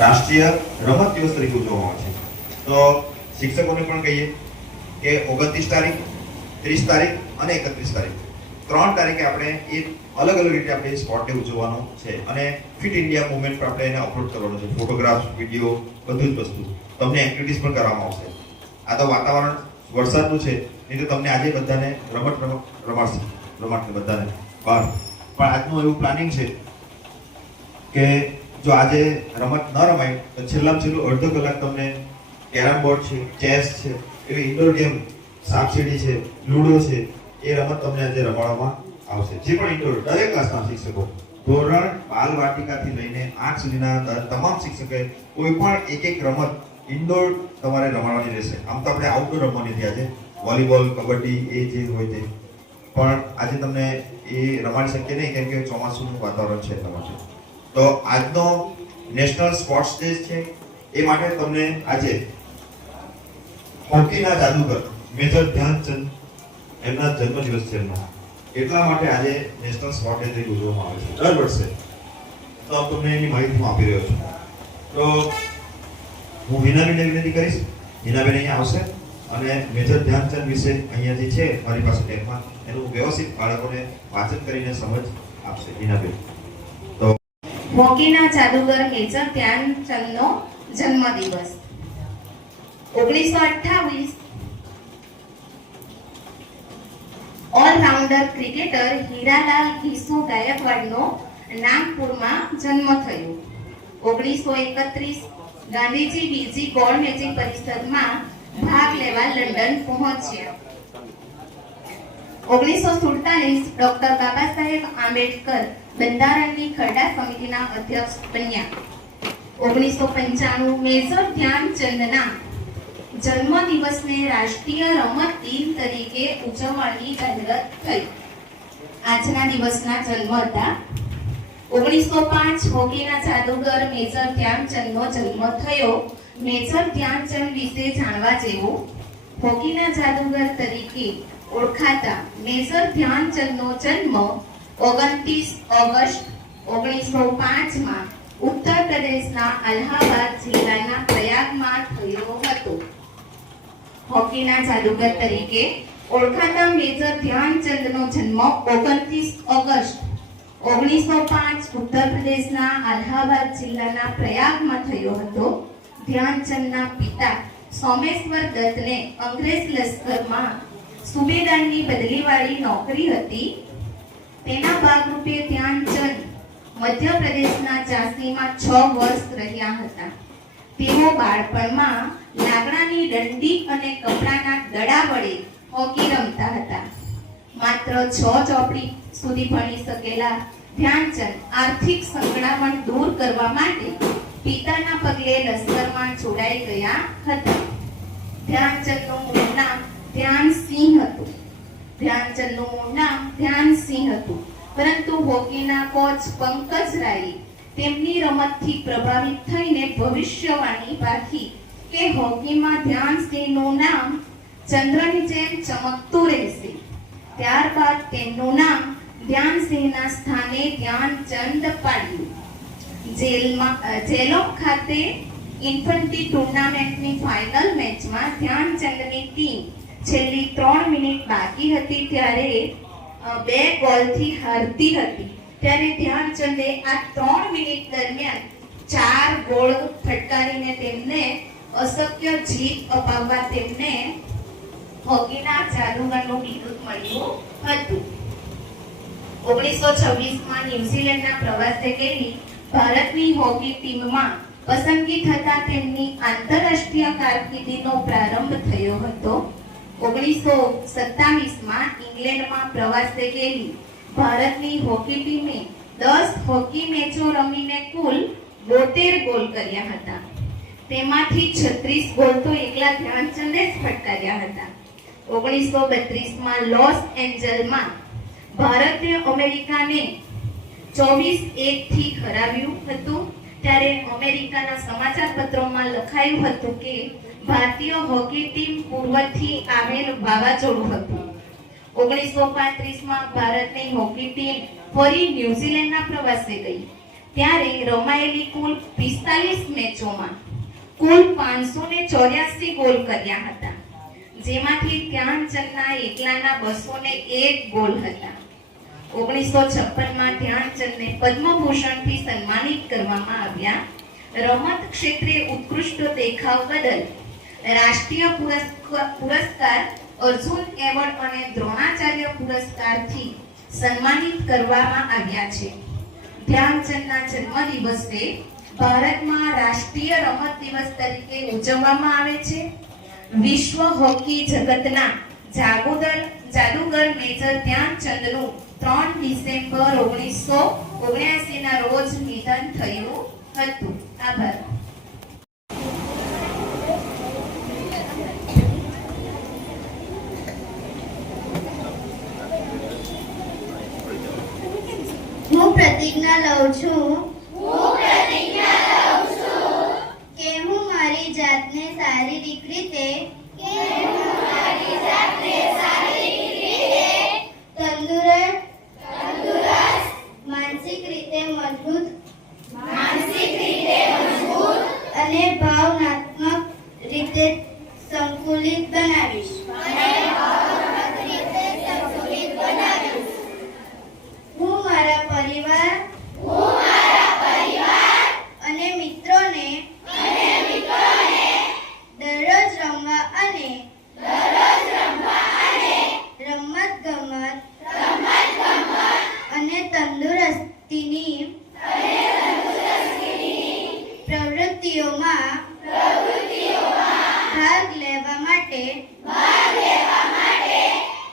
રાષ્ટ્રીય રમત દિવસ તરીકે ઉજવવામાં આવે છે। તો શિક્ષકોને પણ કહીએ કે 29 તારીખ, 30 તારીખ અને 31 તારીખ 3 તારીખે આપણે એક અલગ અલગ રીતે આપણે સ્પોર્ટ ડે ઉજવવાનો છે અને ફિટ ઇન્ડિયા મુવમેન્ટ પર આપણે એને અપલોડ કરવાનો છે। ફોટોગ્રાફ્સ, વિડીયો, બધું જ વસ્તુ તમને એક્ટિવિટીઝ પણ કરવામાં આવશે। આ તો વાતાવરણ વરસાદનું છે, નહીં તો તમને આજે બધાને રમાડશે બધાને બહાર। પણ આજનું એવું પ્લાનિંગ છે કે જો આજે રમત ન રમાય તો છેલ્લામાં છેલ્લું અડધો કલાક તમને કેરમ બોર્ડ છે, ચેસ છે, એવી ઇન્ડોર ગેમ, સાપસીડી છે, લૂડો છે, એ રમત તમને આજે રમાડવામાં આવશે। જે પણ ઇન્ડોર દરેક ક્લાસના શિક્ષકો ધોરણ બાલવાટિકાથી લઈને 8 સુધીના તમામ શિક્ષકોએ કોઈ પણ એક રમત ઇન્ડોર તમારે રમાડવાની રહેશે। આમ તો આપણે આઉટડોર રમવાની છે આજે, વોલીબોલ, કબડ્ડી એ જે હોય તે, પણ આજે તમને એ રમાડી શકીએ નહીં કેમ કે ચોમાસુનું વાતાવરણ છે એટલા માટે। તો આજનો નેશનલ સ્પોર્ટ્સ ડે છે, એ માટે તમને આજે હોકીના જાદુગર મેજર ધ્યાનચંદ એમના જન્મદિવસ છે એમનો, એટલા માટે આજે નેશનલ સ્પોર્ટ ડે તરીકે ઉજવવામાં આવે છે દર વર્ષે। તો તમને એની માહિતી હું આપી રહ્યો છું। તો હું હિનાબેનને વિનંતી કરીશ, હિનાબેન અહીંયા આવશે અને મેજર ધ્યાનચંદ વિશે અહીંયા જે છે મારી પાસે ટેપમાં એનું વ્યવસ્થિત બાળકોને વાંચન કરીને સમજ આપશે। હિનાબેન। હોકીના જાદુગર મેજર ધ્યાનચંદનો જન્મદિવસ 1928 ઓલરાઉન્ડર ક્રિકેટર હીરાલાલ ઘીસુ ગાયકવાડનો નાગપુરમાં જન્મ થયો। 1931 ગાંધીજી બીજી ગોળ મેચિંગ પરિષદમાં ભાગ લેવા લંડન પહોંચ્યા। 1947 ડોક્ટર બાબા સાહેબ આંબેડકર બંધારણની ખરડા સમિતિના અધ્યક્ષ બન્યા। 1995 મેજર ધ્યાનચંદના જન્મદિવસને રાષ્ટ્રીય રમત દિન તરીકે ઉજવવાની જાહેરાત થઈ। આજના દિવસના જન્મ હતા। 1905 હોકીના જાદુગર મેજર ધ્યાનચંદનો જન્મ થયો। મેજર ધ્યાનચંદ વિશે જાણવા જેવું, હોકીના જાદુગર તરીકે ઓળખાતા મેજર ધ્યાનચંદનો જન્મ 29 ઓગસ્ટ 1905 ઉત્તર પ્રદેશના અલ્હાબાદ જિલ્લાના પ્રયાગમાં થયો હતો। હોકીના જાદુગર તરીકે ઓળખાતા મેજર ધ્યાનચંદનો જન્મ 29 ઓગસ્ટ 1905 ઉત્તર પ્રદેશના અલ્હાબાદ જિલ્લાના પ્રયાગમાં થયો હતો। ધ્યાનચંદના પિતા સોમેશ્વર દત્તને અંગ્રેજ લશ્કરમાં સુબેદારની બદલીવાળી નોકરી હતી। તેના ભાગરૂપે ધ્યાનચંદ મધ્યપ્રદેશના ઝાંસીમાં 6 વર્ષ રહ્યા હતા। તેઓ બાળપણમાં લાકડાની દંડી અને કપડાના દડા વડે હોકી રમતા હતા। માત્ર 6 ચોપડી સુધી ભણી શકેલા ધ્યાનચંદ આર્થિક સંકળામણ દૂર કરવા માટે પિતાના પગલે લશ્કરમાં જોડાઈ ગયા હતા। ધ્યાનચંદનું મૂળ નામ ધ્યાનસિંહ હતું, પરંતુ હોકીના કોચ પંકજ રાયે તેમની રમતથી પ્રભાવિત થઈને ભવિષ્યવાણી પાકી કે હોકીમાં ધ્યાનસિંહનું નામ ચંદ્રની જેમ ચમકતું રહેશે। ત્યારબાદ તેમનું નામ ધ્યાનસિંહના સ્થાને ધ્યાનચંદ પાડ્યું। જેલોમ ખાતે ઇન્ફન્ટ્રી ટુર્નામેન્ટની ફાઇનલ મેચમાં ધ્યાનચંદની ટીમ છેલ્લી 3 મિનિટ બાકી હતી ત્યારે 2 ગોલથી હારતી હતી। ત્યારે ધ્યાનચંદે આ 3 મિનિટ દરમિયાન 4 ગોળ ફટકારીને તેમને અશક્ય જીત અપાવવા તેમને હોકીના જાદુગરનું બિરુદ મળ્યું હતું। 1926માં ન્યુઝીલેન્ડના પ્રવાસે ગયેલી ભારતની હોકી ટીમમાં પસંદગી થતાં તેમની આંતરરાષ્ટ્રીય કારકિર્દીનો પ્રારંભ થયો હતો। 1927માં ઇંગ્લેન્ડમાં પ્રવાસે ગયેલી ભારતની હોકી ટીમે 10 હોકી મેચો રમીને કુલ 72 ગોલ કર્યા હતા। તેમાંથી 36 ગોલ તો એકલા ધ્યાનચંદે જ ફટકાર્યા હતા। 1932માં લોસ એન્જલમાં ભારતે અમેરિકાને 24-1 થી હરાવ્યું હતું। ત્યારે અમેરિકાના સમાચાર પત્રોમાં લખાયું હતું કે ભારતીય હોકી ટીમ પૂર્વથી આવેલ વાવાઝોડું હતું। 1935માં ભારતની હોકી ટીમ ફરી ન્યુઝીલેન્ડના પ્રવાસે ગઈ। ત્યારે રમાયેલી કુલ 45 મેચોમાં કુલ 584 ગોલ કર્યા હતા, જેમાંથી ધ્યાનચંદના એકલાના 201 ગોલ હતા. 1956માં ધ્યાનચંદને પદ્મભૂષણથી સન્માનિત કરવામાં આવ્યા. રમત ક્ષેત્રે ઉત્કૃષ્ટ દેખાવ બદલ રાષ્ટ્રીય પુરસ્કાર, અર્જુન એવોર્ડ અને દ્રોણાચાર્ય પુરસ્કારથી સન્માનિત કરવામાં આવ્યા છે. ધ્યાનચંદના જન્મદિવસને ભારતમાં રાષ્ટ્રીય રમત દિવસ તરીકે ઉજવવામાં આવે છે. વિશ્વ હોકી જગતના જાદુગર મેજર ધ્યાનચંદનું 3 ડિસેમ્બર 1979 ના રોજ નિધન થયું હતું. આભાર. હું પ્રતિજ્ઞા લઉં છું કે હું મારી જાતને શારીરિક રીતે તંદુરસ્ત, માનસિક રીતે મજબૂત અને ભાવનાત્મક રીતે સંતુલિત બનાવીશ. હું મારા પરિવાર અને મિત્રોને દરરોજ રમવા અને રમતગમત અને તંદુરસ્તીની પ્રવૃત્તિઓમાં ભાગ લેવા માટે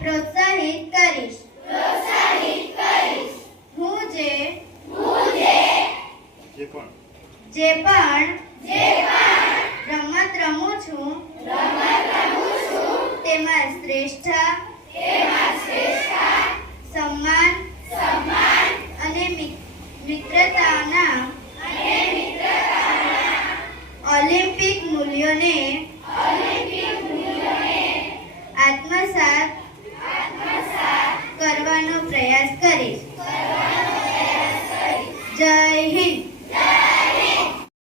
પ્રોત્સાહિત કરીશ. હું જે પણ રમત રમું છું તેમાં શ્રેષ્ઠતા, સન્માન અને મિત્રતાના ઓલિમ્પિક મૂલ્યોને આત્મસાત કરવાનો પ્રયાસ કરીશ. જય Hind.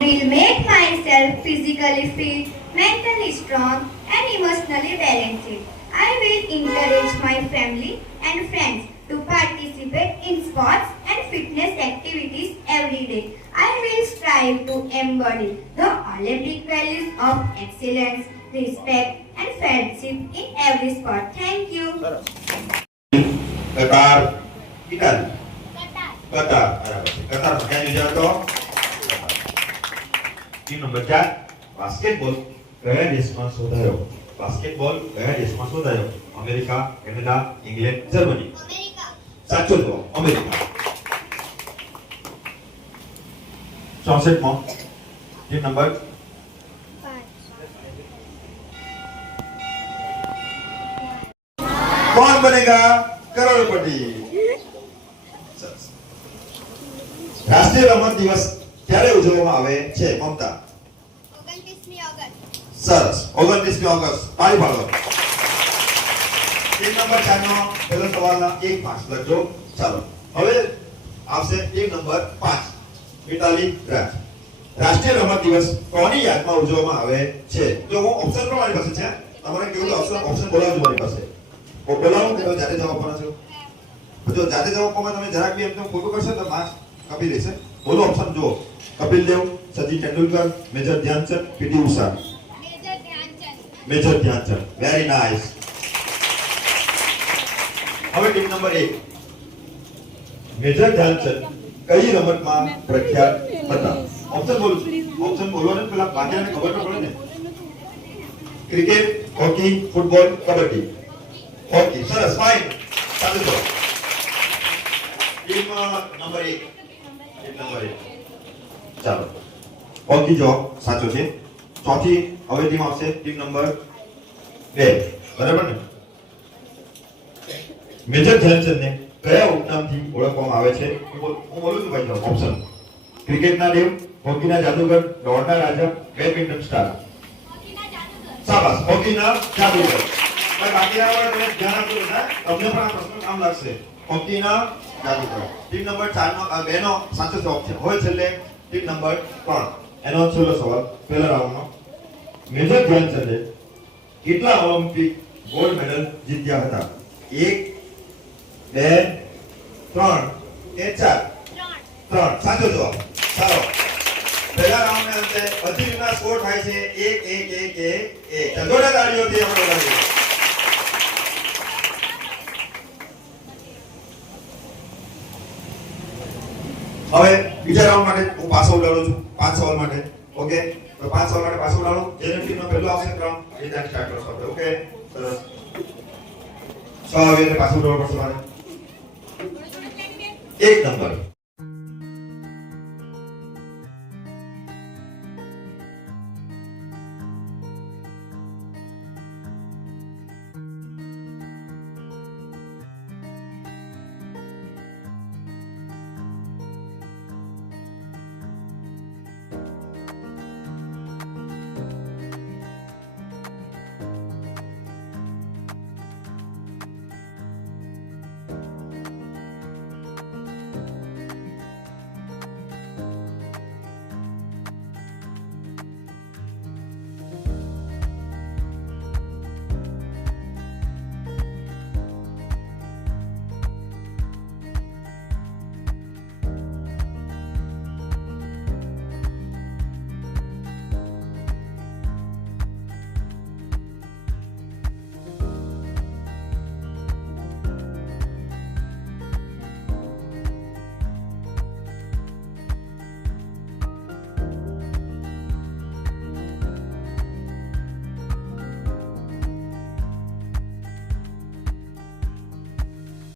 Will make myself physically fit, mentally strong and emotionally balanced. I will encourage my family and friends to participate in sports and fitness activities every day. I will strive to embody the Olympic values of excellence, respect and friendship in every sport. Thank you. Qatar, Italy. Qatar, બરાબર છે. કતારમાં ક્યાં યોજાયો હતો? Team number 4, basketball કયા દેશમાં શોધાયો? Basketball કયા દેશમાં શોધાયો? America, Canada, England, Germany. સાચો જવાબ અમેરિકા. 64માં ટીમ નંબર 5 कौन बनेगा करोड़पति? સરસ. રાષ્ટ્રીય રમત દિવસ ક્યારે ઉજવવામાં આવે છે મમતા? 29મી ઓગસ્ટ. સરસ. 29મી ઓગસ્ટ. તાળી પાડો. ટીમ નંબર 4 નો પહેલો સવાલના 1-5 લખજો. ચાલો હવે આવશે ટીમ નંબર 5 મિતાલી રાજ. રાષ્ટ્રીય રમત દિવસ કોની યાદમાં ઉજવવામાં આવે છે? જો હું ઓપ્શન પણ મારી પાસે છે, તમારે કેવું તો ઓપ્શન બોલાવજો મારી પાસે. બોલાવું કે જાતે જવાબ આપવાનો છે? જો જાતે જવાબ આપવામાં તમે જરાક બી એમ તો ખોટું કરશો તો માર્ક્સ કપી લેશે. બોલો ઓપ્શન જુઓ. Kapil Dev, Sachin Tendulkar, major Dhyan Chand, PT Usha. Major Dhyan Chand. Very nice. હવે ટીમ નંબર 1. મેજર ધ્યાનચંદ કઈ રમતમાં પ્રખ્યાત હતા? ઓપ્શન બોલું. ઓપ્શન બોલવાને પેલા બાકીને ખબર ન પડે ને. Cricket, hockey, football, kabaddi. Hockey. સરસ. ફાઇન. ચાલુ કરો. Team number 1. Team number 1. ચાલો. હોકી જવાબ સાચો છે. ચોથી હવે ટીમ આવશે ટીમ નંબર 2. બરાબર ને? મેજર ધ્યાનચંદને કયા ઉપનામથી ઓળખવામાં આવે છે? હું બોલું છું ભાઈ જવાબ. ઓપ્શન: ક્રિકેટના દેવ, હોકીના જાદુગર, દોડના રાજા, બેડમિન્ટન સ્ટાર. શાબાશ. હોકીના જાદુગર. ભાઈ બાકી આવડે તમે ધ્યાન આપજો બેટા. તમને પણ આ પ્રશ્ન કામ લાગશે. હોકીના જાદુગર. ટીમ નંબર 4 નો 2 નો સાચો જવાબ છે. હવે છેલ્લે ટીમ નંબર 3 એનો છેલ્લો સવાલ પહેલા રાઉન્ડનો. મેજર ધ્યાનચંદે કેટલા ઓલિમ્પિક ગોલ્ડ મેડલ જીત્યા હતા? 1 2 3 કે 4? 3 સાચો જવાબ. ચાલો પહેલા રાઉન્ડના અંતે બધી ટીમના સ્કોર થાય છે 1-1-1-1. જોરદાર તાળીઓથી આપણે વધાવીએ. હવે બીજા રાઉન્ડ માટે હું પાછો ઉડાડું છું 5 સવાલ માટે. ઓકે, તો 5 સવાલ માટે પાછો ઉડાડું. જેને ટીમનો પહેલો આવશે ક્રમ એ ત્યાં સ્ટાર્ટ કરશો આપણે. ઓકે, સરસ. 6 આવે એટલે પાછો ઉડાડવો પડશે મારે. 1 નંબર